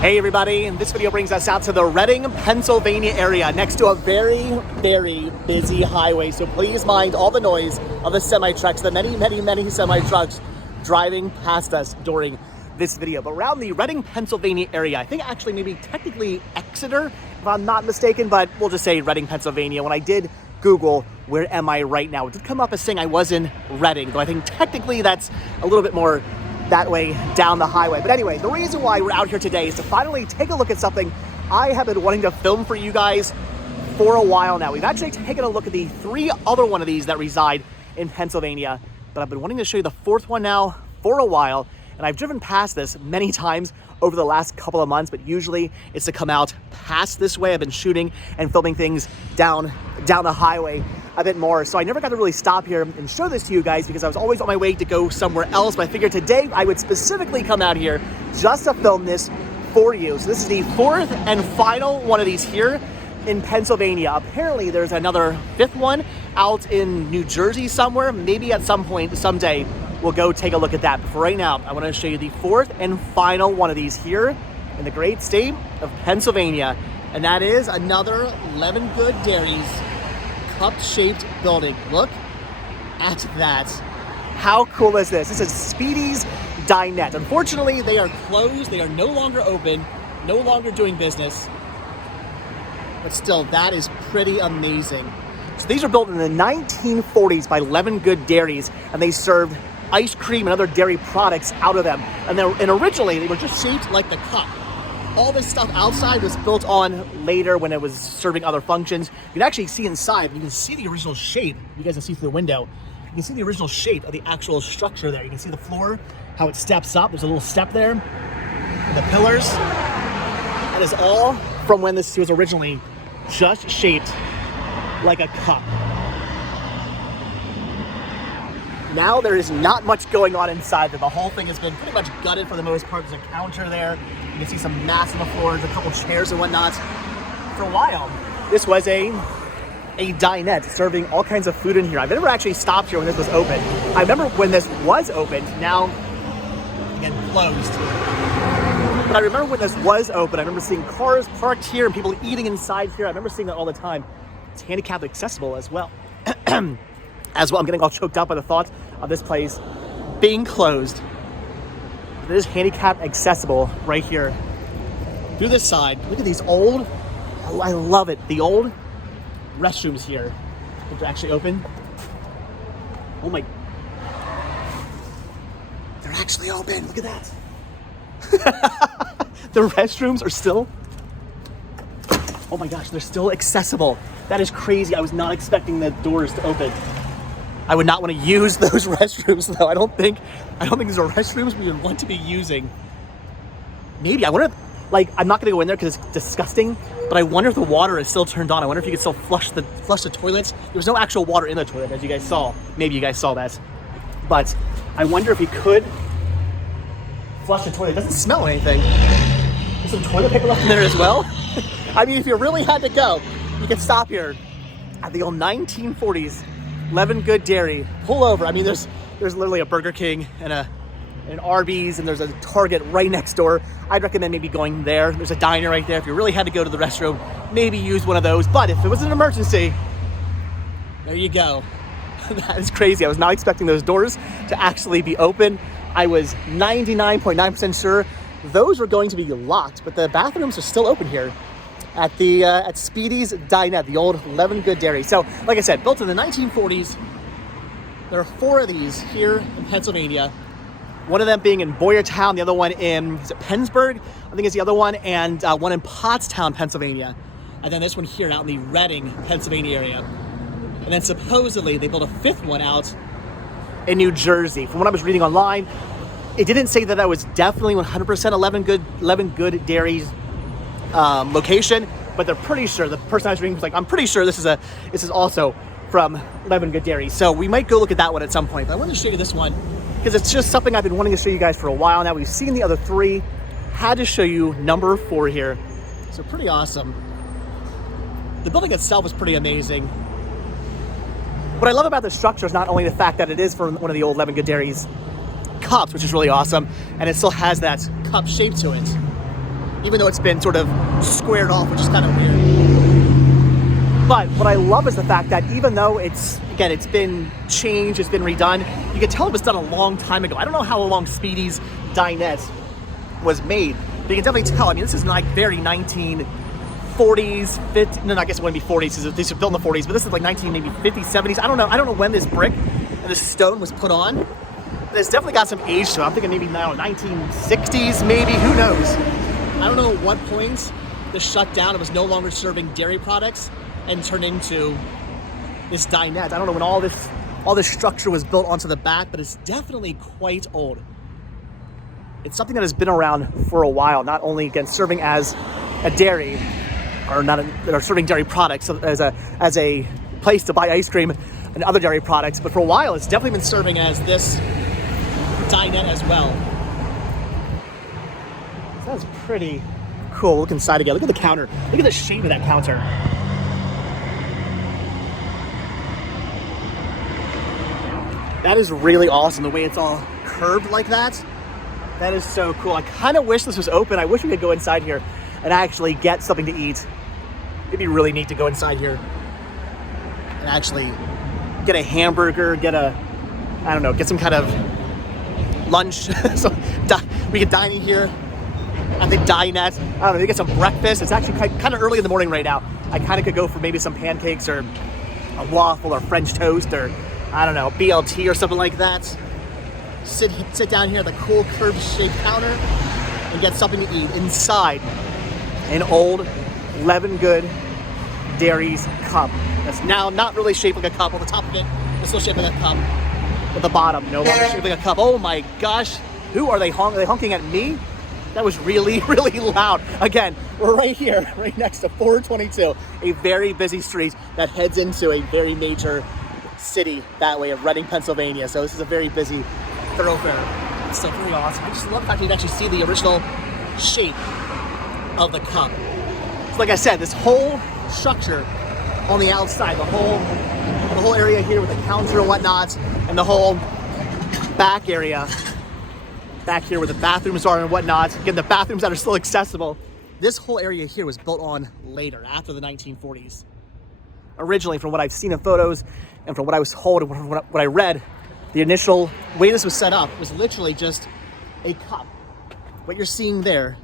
Hey everybody, and this video brings us out to the Reading, Pennsylvania area next to a very, very busy highway. So please mind all the noise of the semi-trucks, the many semi-trucks driving past us during this video. But around the Reading, Pennsylvania area, I think actually maybe technically Exeter, if I'm not mistaken, but we'll just say Reading, Pennsylvania. When I did Google, where am I right now? It did come up as saying I was in Reading, though I think technically that's a little bit more that way down the highway. But anyway, the reason why we're out here today is to finally take a look at something I have been wanting to film for you guys for a while now. We've actually taken a look at the 3 other one of these that reside in Pennsylvania, but I've been wanting to show you the 4th one now for a while, and I've driven past this many times over the last couple of months, but usually it's to come out past this way. I've been shooting and filming things down the highway a bit more. So I never got to really stop here and show this to you guys because I was always on my way to go somewhere else. But I figured today I would specifically come out here just to film this for you. So this is the 4th and final one of these here in Pennsylvania. Apparently there's another 5th one out in New Jersey somewhere. Maybe at some point, someday, we'll go take a look at that. But for right now, I want to show you the 4th and final one of these here in the great state of Pennsylvania. And that is another Levengood Dairies cup-shaped building. Look at that. How cool is this? This is Speedies Dinette. Unfortunately, they are closed. They are no longer open, no longer doing business. But still, that is pretty amazing. So these are built in the 1940s by Levengood Dairies, and they served ice cream and other dairy products out of them. And originally, they were just shaped like the cup. All this stuff outside was built on later when it was serving other functions. You can actually see inside, you can see the original shape. You guys can see through the window. You can see the original shape of the actual structure there. You can see the floor, how it steps up. There's a little step there. And the pillars. That is all from when this was originally just shaped like a cup. Now there is not much going on inside there. The whole thing has been pretty much gutted for the most part. There's a counter there. You can see some mats on the floor. There's a couple chairs and whatnot. For a while, this was a dinette serving all kinds of food in here. I've never actually stopped here when this was open. I remember when this was opened, now again closed. But I remember when this was open, I remember seeing cars parked here and people eating inside here. I remember seeing that all the time. It's handicap accessible as well. I'm getting all choked up by the thought of this place being closed. It is handicap accessible right here through this side. Look at these old, I love it, the old restrooms here. They're actually open. Oh my, they're actually open. Look at that. The restrooms are still, oh my gosh, they're still accessible. That is crazy. I was not expecting the doors to open. I would not want to use those restrooms though. I don't think these are restrooms we would want to be using. Maybe, I wonder, like, I'm not gonna go in there because it's disgusting, but I wonder if the water is still turned on. I wonder if you could still flush the toilets. There was no actual water in the toilet, as you guys saw. Maybe you guys saw that. But I wonder if you could flush the toilet. It doesn't smell anything. There's some toilet paper left in there as well. I mean, if you really had to go, you could stop here at the old 1940s Levengood Dairy. Pull over. I mean, there's literally a Burger King and an Arby's, and there's a Target right next door. I'd recommend maybe going there. There's a diner right there. If you really had to go to the restroom, maybe use one of those. But if it was an emergency, there you go. That is crazy. I was not expecting those doors to actually be open. I was 99.9% sure those were going to be locked, but the bathrooms are still open here at Speedies Dinette, the old Levengood Dairy. So, like I said, built in the 1940s. There are 4 of these here in Pennsylvania. One of them being in Boyertown, the other one in, is it Pennsburg? I think it's the other one, and one in Pottstown, Pennsylvania. And then this one here out in the Reading, Pennsylvania area. And then supposedly they built a 5th one out in New Jersey. From what I was reading online, it didn't say that was definitely 100% a Levengood Dairies location, but they're pretty sure. The person I was reading was like, I'm pretty sure this is also from Levengood Dairy. So we might go look at that one at some point. But I wanted to show you this one because it's just something I've been wanting to show you guys for a while now. We've seen the other 3. Had to show you number 4 here. So pretty awesome. The building itself is pretty amazing. What I love about the structure is not only the fact that it is from one of the old Levengood Dairies cups, which is really awesome, and it still has that cup shape to it. even though it's been sort of squared off, which is kind of weird. But what I love is the fact that even though it's been changed, it's been redone, you can tell it was done a long time ago. I don't know how long Speedies Dinette was made, but you can definitely tell. I mean, this is like very 1940s, 50s. No, I guess it wouldn't be 40s because these were built in the 40s, but this is like 19, maybe 50s, 70s. I don't know when this brick and this stone was put on. It's definitely got some age to it. I'm thinking maybe now 1960s, maybe, who knows? I don't know at what point this shut down. It was no longer serving dairy products and turned into this dinette. I don't know when all this structure was built onto the back, but it's definitely quite old. It's something that has been around for a while, not only again serving as a dairy, or serving dairy products as a place to buy ice cream and other dairy products, but for a while it's definitely been serving as this dinette as well. So that's pretty cool. Look inside again. Look at the counter. Look at the shape of that counter. That is really awesome, the way it's all curved like that. That is so cool. I kind of wish this was open. I wish we could go inside here and actually get something to eat. It'd be really neat to go inside here and actually get a hamburger, get some kind of lunch. So we could dine in here at the dinette. I don't know, maybe get some breakfast. It's actually kind of early in the morning right now. I kind of could go for maybe some pancakes or a waffle or French toast or, I don't know, BLT or something like that. Sit down here at the cool curved shaped counter and get something to eat inside an old Levengood Dairies cup. That's now not really shaped like a cup. On the top of it, it's still shaped like a cup. But the bottom, no longer shaped like a cup. Oh my gosh. Who are they honking? Are they honking at me? That was really, really loud. Again, we're right here, right next to 422, a very busy street that heads into a very major city that way of Reading, Pennsylvania. So this is a very busy thoroughfare. It's so pretty awesome. I just love the fact that you can actually see the original shape of the cup. So like I said, this whole structure on the outside, the whole area here with the counter and whatnot, and the whole back area back here where the bathrooms are and whatnot. Again, the bathrooms that are still accessible. This whole area here was built on later, after the 1940s. Originally, from what I've seen in photos and from what I was told and from what I read, the initial way this was set up was literally just a cup. What you're seeing there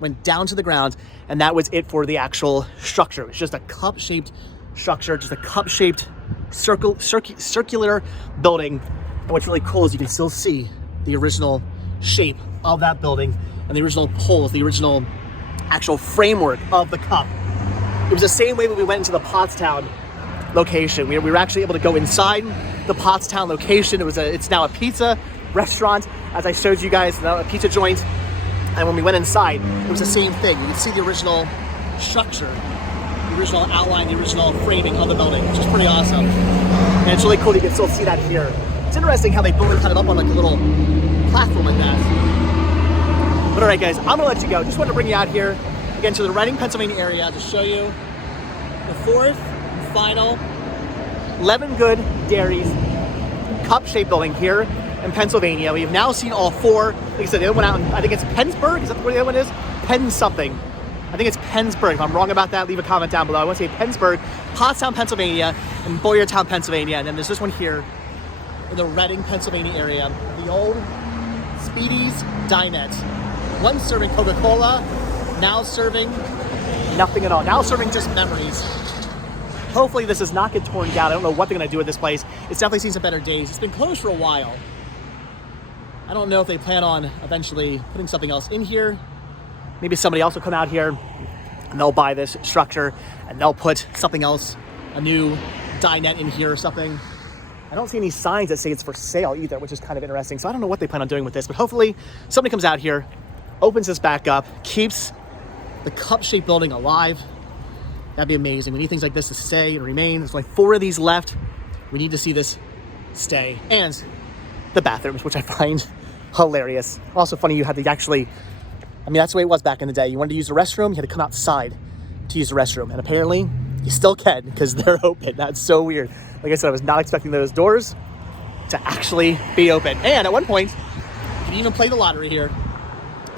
went down to the ground, and that was it for the actual structure. It was just a cup-shaped structure, just a cup-shaped circular building. And what's really cool is you can still see the original shape of that building and the original poles, the original actual framework of the cup. It was the same way when we went into the Pottstown location. We were actually able to go inside the Pottstown location. It's now a pizza restaurant, as I showed you guys, now a pizza joint. And when we went inside, it was the same thing. You could see the original structure, the original outline, the original framing of the building, which is pretty awesome. And it's really cool you can still see that here. It's interesting how they built it kind of up on like a little platform like that. But all right, guys, I'm gonna let you go. Just wanted to bring you out here again to the Reading, Pennsylvania area to show you the fourth and final Levengood Dairies cup-shaped building here in Pennsylvania. We have now seen all four. Like I said, the other one out in, I think it's Pennsburg. Is that where the other one is? Penn something. I think it's Pennsburg. If I'm wrong about that, leave a comment down below. I want to say Pennsburg, Pottstown, Pennsylvania, and Boyertown, Pennsylvania. And then there's this one here in the Reading, Pennsylvania area. The old Speedies Dinette. Once serving Coca-Cola, now serving nothing at all. Now serving just memories. Hopefully this does not get torn down. I don't know what they're going to do with this place. It's definitely seen some better days. It's been closed for a while. I don't know if they plan on eventually putting something else in here. Maybe somebody else will come out here and they'll buy this structure and they'll put something else, a new dinette in here or something. I don't see any signs that say it's for sale either, which is kind of interesting. So I don't know what they plan on doing with this, but hopefully somebody comes out here, opens this back up, keeps the cup-shaped building alive. That'd be amazing. We need things like this to stay and remain. There's only 4 of these left. We need to see this stay. And the bathrooms, which I find hilarious. Also funny you had to actually, I mean, that's the way it was back in the day. You wanted to use the restroom, you had to come outside to use the restroom. And apparently you still can because they're open. That's so weird. Like I said, I was not expecting those doors to actually be open. And at one point, you can even play the lottery here.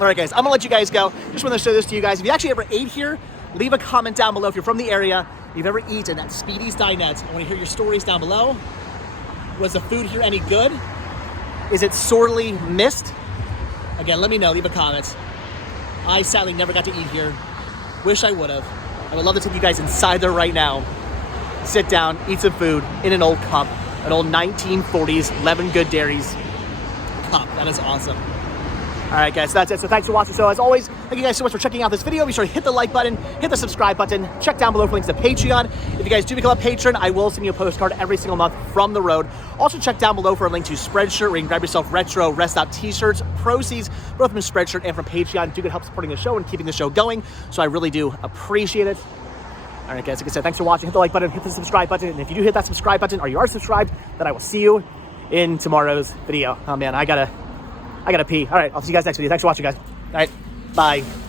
All right, guys, I'm gonna let you guys go. Just want to show this to you guys. If you actually ever ate here, leave a comment down below if you're from the area. If you've ever eaten at Speedies Dinette, I want to hear your stories down below. Was the food here any good? Is it sorely missed? Again, let me know, leave a comment. I sadly never got to eat here. Wish I would have. I would love to take you guys inside there right now. Sit down, eat some food in an old cup, an old 1940s Levengood Dairies cup. That is awesome. All right, guys, so that's it. So thanks for watching. So as always, thank you guys so much for checking out this video. Be sure to hit the like button, hit the subscribe button, check down below for links to Patreon. If you guys do become a patron, I will send you a postcard every single month from the road. Also check down below for a link to Spreadshirt where you can grab yourself retro Rest Stop t-shirts. Proceeds both from Spreadshirt and from Patreon do get help supporting the show and keeping the show going. So I really do appreciate it. All right, guys, like I said, thanks for watching. Hit the like button, hit the subscribe button. And if you do hit that subscribe button or you are subscribed, then I will see you in tomorrow's video. Oh man, I gotta pee. All right, I'll see you guys next video. Thanks for watching, guys. All right, bye.